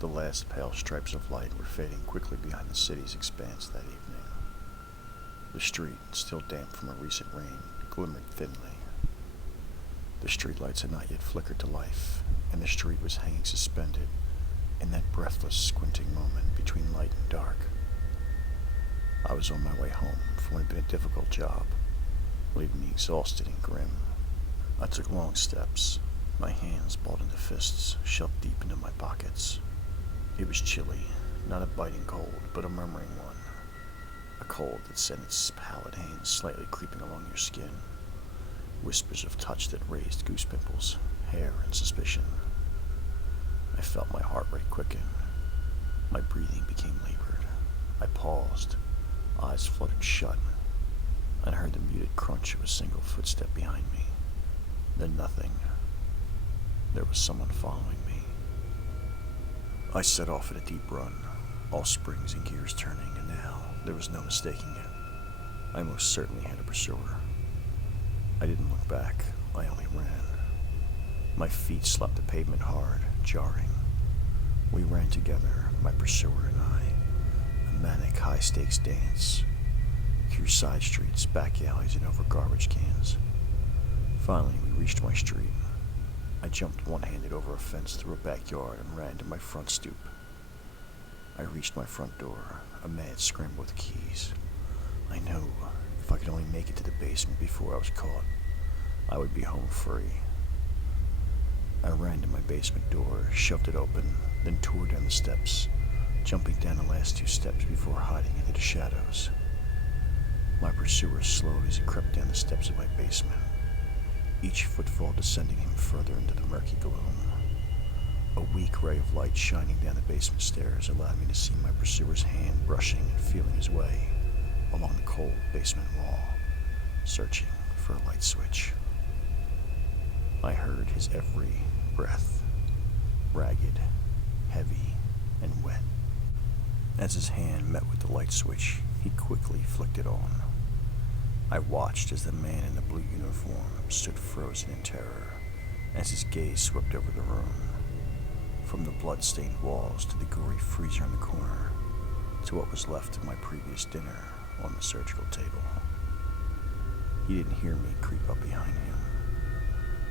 The last pale stripes of light were fading quickly behind the city's expanse that evening. The street, still damp from a recent rain, glimmered thinly. The streetlights had not yet flickered to life, and the street was hanging suspended in that breathless, squinting moment between light and dark. I was on my way home from what had been a difficult job, leaving me exhausted and grim. I took long steps, my hands balled into fists, shoved deep into my pockets. It was chilly, not a biting cold, but a murmuring one. A cold that sent its pallid hands slightly creeping along your skin. Whispers of touch that raised goose pimples, hair, and suspicion. I felt my heart rate quicken. My breathing became labored. I paused, eyes fluttered shut, and heard the muted crunch of a single footstep behind me. Then nothing. There was someone following me. I set off at a deep run, all springs and gears turning, and now there was no mistaking it. I most certainly had a pursuer. I didn't look back, I only ran. My feet slapped the pavement hard, jarring. We ran together, my pursuer and I, a manic high-stakes dance, through side streets, back alleys, and over garbage cans. Finally, we reached my street. I jumped one-handed over a fence through a backyard and ran to my front stoop. I reached my front door, a mad scramble with keys. I knew if I could only make it to the basement before I was caught, I would be home free. I ran to my basement door, shoved it open, then tore down the steps, jumping down the last 2 steps before hiding into the shadows. My pursuer slowed as he crept down the steps of my basement, each footfall descending him further into the murky gloom. A weak ray of light shining down the basement stairs allowed me to see my pursuer's hand brushing and feeling his way along the cold basement wall, searching for a light switch. I heard his every breath, ragged, heavy, and wet. As his hand met with the light switch, he quickly flicked it on. I watched as the man in the blue uniform stood frozen in terror as his gaze swept over the room, from the blood-stained walls to the gory freezer in the corner, to what was left of my previous dinner on the surgical table. He didn't hear me creep up behind him,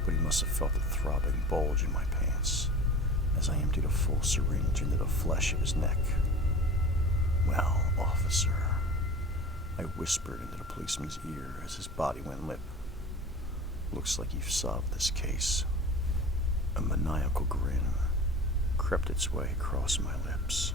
but he must have felt the throbbing bulge in my pants as I emptied a full syringe into the flesh of his neck. "Well, officer," I whispered into the policeman's ear as his body went limp. "Looks like you've solved this case." A maniacal grin crept its way across my lips.